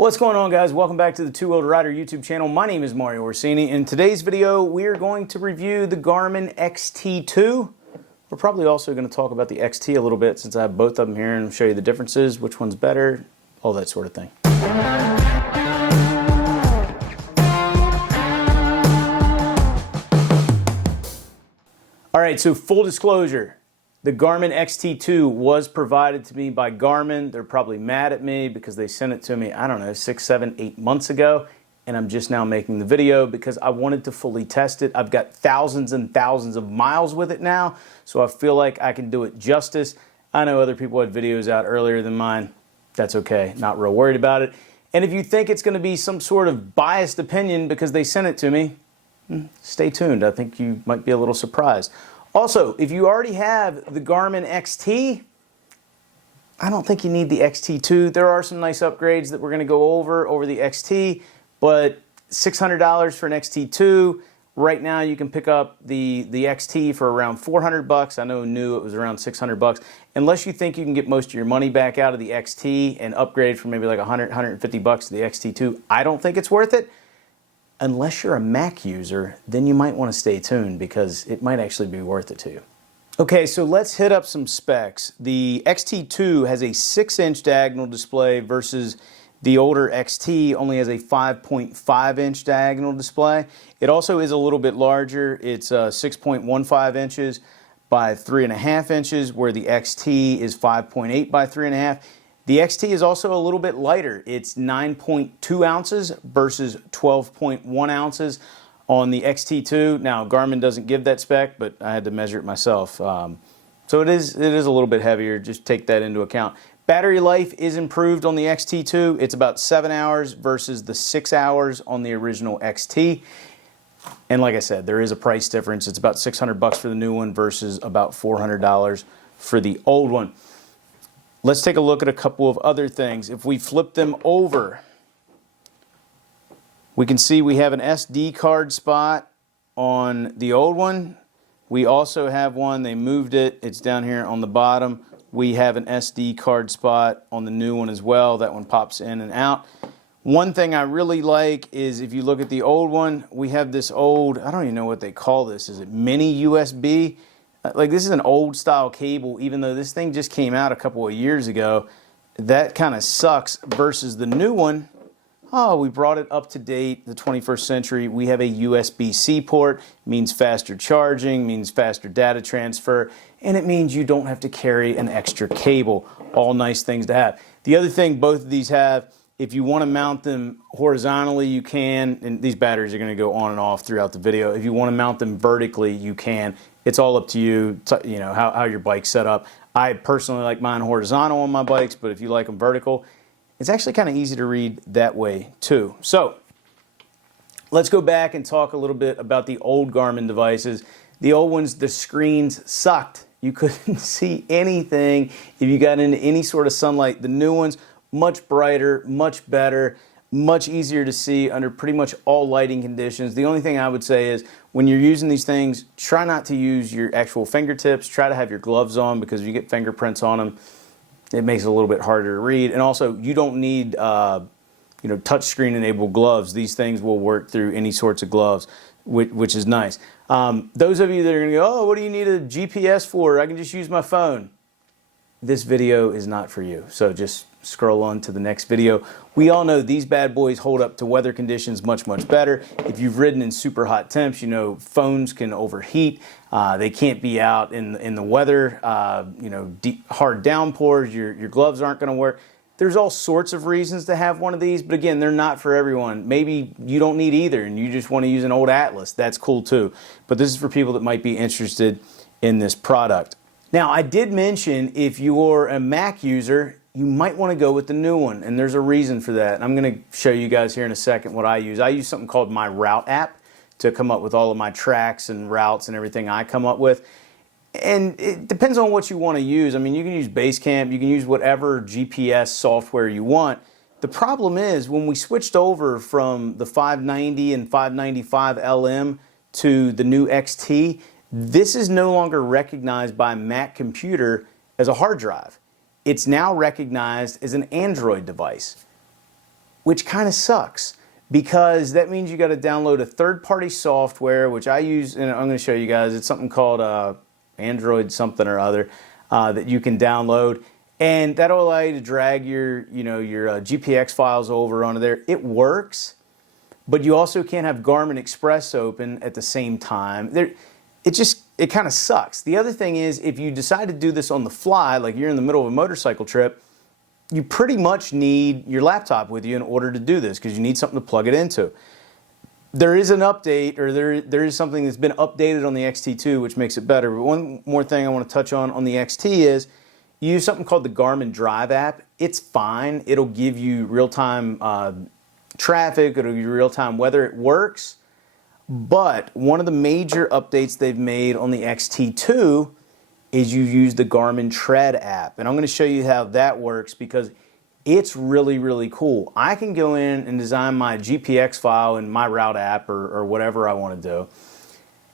What's going on, guys? Welcome back to the Two-Wheeled Rider YouTube channel. My name is Mario Orsini. In today's video, we are going to review the Garmin XT2. We're probably also going to talk about the XT a little bit since I have both of them here and show you the differences, which one's better, all that sort of thing. All right, so full disclosure. The Garmin XT2 was provided to me by Garmin. They're probably mad at me because they sent it to me, I don't know, 6, 7, 8 months ago. And I'm just now making the video because I wanted to fully test it. I've got thousands and thousands of miles with it now, so I feel like I can do it justice. I know other people had videos out earlier than mine. That's okay, not real worried about it. And if you think it's gonna be some sort of biased opinion because they sent it to me, stay tuned. I think you might be a little surprised. Also, if you already have the Garmin XT, I don't think you need the XT2. There are some nice upgrades that we're going to go over the XT, but $600 for an XT2. Right now, you can pick up the XT for around 400 bucks. I know new it was around 600 bucks. Unless you think you can get most of your money back out of the XT and upgrade for maybe like 100, 150 bucks to the XT2, I don't think it's worth it. Unless you're a Mac user, then you might want to stay tuned because it might actually be worth it to you. Okay, so let's hit up some specs. The XT2 has a 6-inch diagonal display versus the older XT only has a 5.5-inch diagonal display. It also is a little bit larger. It's 6.15 inches by 3.5 inches, where the XT is 5.8 by 3.5. The XT is also a little bit lighter. It's 9.2 ounces versus 12.1 ounces on the XT2. Now, Garmin doesn't give that spec, but I had to measure it myself. So it is a little bit heavier. Just take that into account. Battery life is improved on the XT2. It's about 7 hours versus the 6 hours on the original XT. And like I said, there is a price difference. It's about 600 bucks for the new one versus about $400 for the old one. Let's take a look at a couple of other things. If we flip them over, we can see we have an SD card spot on the old one. We also have one, they moved it, it's down here on the bottom. We have an SD card spot on the new one as well. That one pops in and out. One thing I really like is if you look at the old one, we have this old, I don't even know what they call this. Is it mini USB? Like, this is an old style cable, even though this thing just came out a couple of years ago. That kind of sucks versus the new one. Oh, we brought it up to date, the 21st century. We have a USB-C port, means faster charging, means faster data transfer, and it means you don't have to carry an extra cable. All nice things to have. The other thing both of these have, if you want to mount them horizontally, you can, and these batteries are going to go on and off throughout the video. If you want to mount them vertically, you can. It's all up to you, you know, how your bike's set up. I personally like mine horizontal on my bikes, but if you like them vertical, it's actually kind of easy to read that way too. So let's go back and talk a little bit about the old Garmin devices. The old ones, the screens sucked. You couldn't see anything if you got into any sort of sunlight. The new ones, much brighter, much better, much easier to see under pretty much all lighting conditions. The only thing I would say is when you're using these things, try not to use your actual fingertips. Try to have your gloves on because if you get fingerprints on them, it makes it a little bit harder to read. And also, you don't need touchscreen enabled gloves. These things will work through any sorts of gloves, which is nice. Those of you that are going to go, oh, what do you need a GPS for? I can just use my phone. This video is not for you. So just scroll on to the next video. We all know these bad boys hold up to weather conditions much, much better. If you've ridden in super hot temps, you know phones can overheat. They can't be out in the weather. Hard downpours, your gloves aren't going to work. There's all sorts of reasons to have one of these, but again, they're not for everyone. Maybe you don't need either and you just want to use an old Atlas. That's cool too. But this is for people that might be interested in this product. Now, I did mention if you're a Mac user, you might want to go with the new one, and there's a reason for that. I'm going to show you guys here in a second what I use. I use something called my Route app to come up with all of my tracks and routes and everything I come up with. And it depends on what you want to use. I mean, you can use Basecamp, you can use whatever GPS software you want. The problem is when we switched over from the 590 and 595 LM to the new XT, this is no longer recognized by a Mac computer as a hard drive. It's now recognized as an Android device. which kind of sucks because that means you got to download a third-party software, which I use, and I'm going to show you guys. It's something called Android something or other that you can download, and that'll allow you to drag your GPX files over onto there. It works, but you also can't have Garmin Express open at the same time. It kind of sucks. The other thing is, if you decide to do this on the fly, like you're in the middle of a motorcycle trip, you pretty much need your laptop with you in order to do this because you need something to plug it into. There is an update, or there is something that's been updated on the XT2 which makes it better. But one more thing I want to touch on the XT is you use something called the Garmin Drive app. It's fine. It'll give you real-time traffic. It'll give you real-time weather. It works. But one of the major updates they've made on the XT2 is you use the Garmin Tread app. And I'm going to show you how that works because it's really, really cool. I can go in and design my GPX file in my route app or whatever I want to do.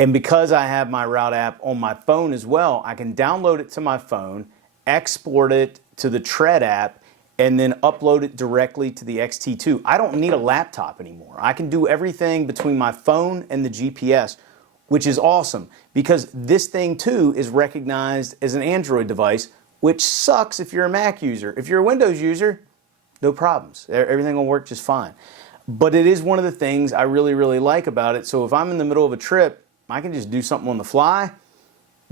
And because I have my route app on my phone as well, I can download it to my phone, export it to the Tread app, and then upload it directly to the XT2. I don't need a laptop anymore. I can do everything between my phone and the GPS, which is awesome because this thing too is recognized as an Android device, which sucks if you're a Mac user. If you're a Windows user, no problems. Everything will work just fine. But it is one of the things I really, really like about it. So if I'm in the middle of a trip, I can just do something on the fly,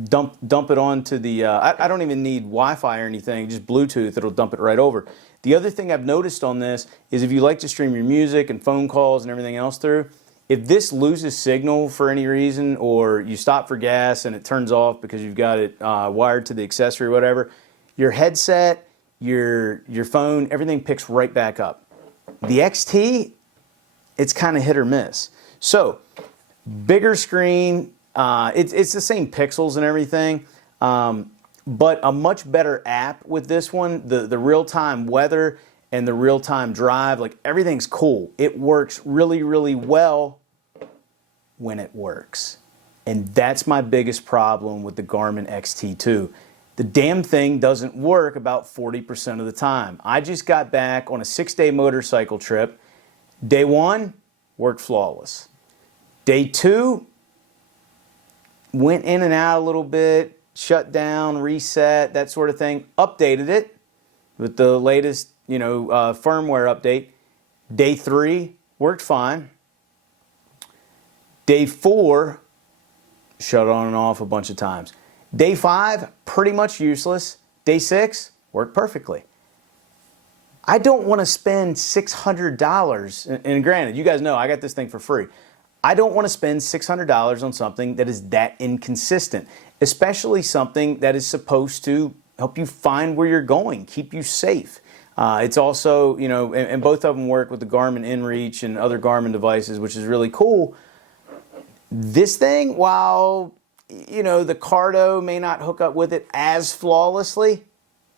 dump it onto the, I don't even need Wi-Fi or anything, just Bluetooth, it'll dump it right over. The other thing I've noticed on this is if you like to stream your music and phone calls and everything else through, if this loses signal for any reason or you stop for gas and it turns off because you've got it wired to the accessory or whatever, your headset, your phone, everything picks right back up. The XT, it's kind of hit or miss. So, bigger screen, it's the same pixels and everything, but a much better app with this one. The real-time weather and the real-time drive, like everything's cool. It works really, really well when it works. And that's my biggest problem with the Garmin XT2. The damn thing doesn't work about 40% of the time. I just got back on a 6-day motorcycle trip. Day 1, worked flawless. Day 2, went in and out a little bit, shut down, reset, that sort of thing. Updated it with the latest, firmware update. Day 3, worked fine. Day 4, shut on and off a bunch of times. Day 5, pretty much useless. Day 6, worked perfectly. I don't want to spend $600, and granted, you guys know I got this thing for free. I don't want to spend $600 on something that is that inconsistent, especially something that is supposed to help you find where you're going, keep you safe. It's also, and both of them work with the Garmin InReach and other Garmin devices, which is really cool. This thing, while, the Cardo may not hook up with it as flawlessly,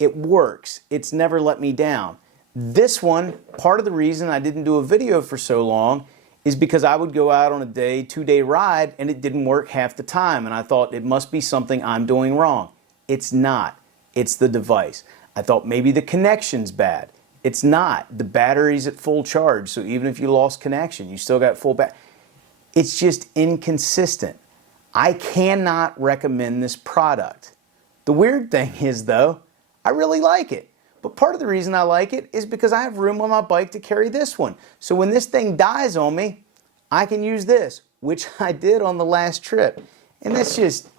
it works. It's never let me down. This one, part of the reason I didn't do a video for so long is because I would go out on a 2-day ride and it didn't work half the time. And I thought it must be something I'm doing wrong. It's not. It's the device. I thought maybe the connection's bad. It's not. The battery's at full charge. So even if you lost connection, you still got full battery. It's just inconsistent. I cannot recommend this product. The weird thing is, though, I really like it. But part of the reason I like it is because I have room on my bike to carry this one. So when this thing dies on me, I can use this, which I did on the last trip. And that's just,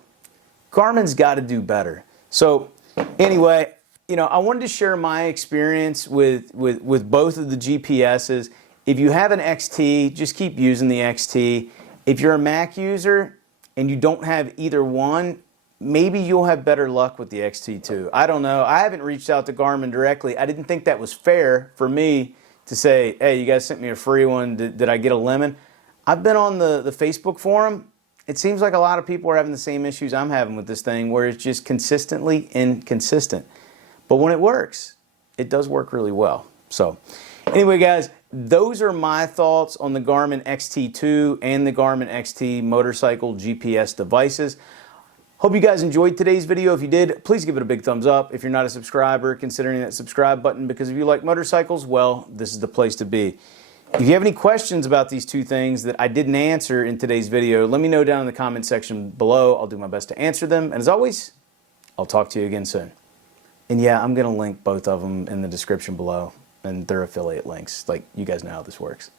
Garmin's got to do better. So anyway, I wanted to share my experience with both of the GPSs. If you have an XT, just keep using the XT. If you're a Mac user and you don't have either one, maybe you'll have better luck with the XT2. I don't know. I haven't reached out to Garmin directly. I didn't think that was fair for me to say, hey, you guys sent me a free one. Did I get a lemon? I've been on the Facebook forum. It seems like a lot of people are having the same issues I'm having with this thing, where it's just consistently inconsistent. But when it works, it does work really well. So anyway, guys, those are my thoughts on the Garmin XT2 and the Garmin XT motorcycle GPS devices. Hope you guys enjoyed today's video. If you did, please give it a big thumbs up. If you're not a subscriber, considering that subscribe button, because if you like motorcycles, well, this is the place to be. If you have any questions about these two things that I didn't answer in today's video, let me know down in the comment section below. I'll do my best to answer them. And as always, I'll talk to you again soon. And yeah, I'm going to link both of them in the description below, and they're affiliate links. Like, you guys know how this works.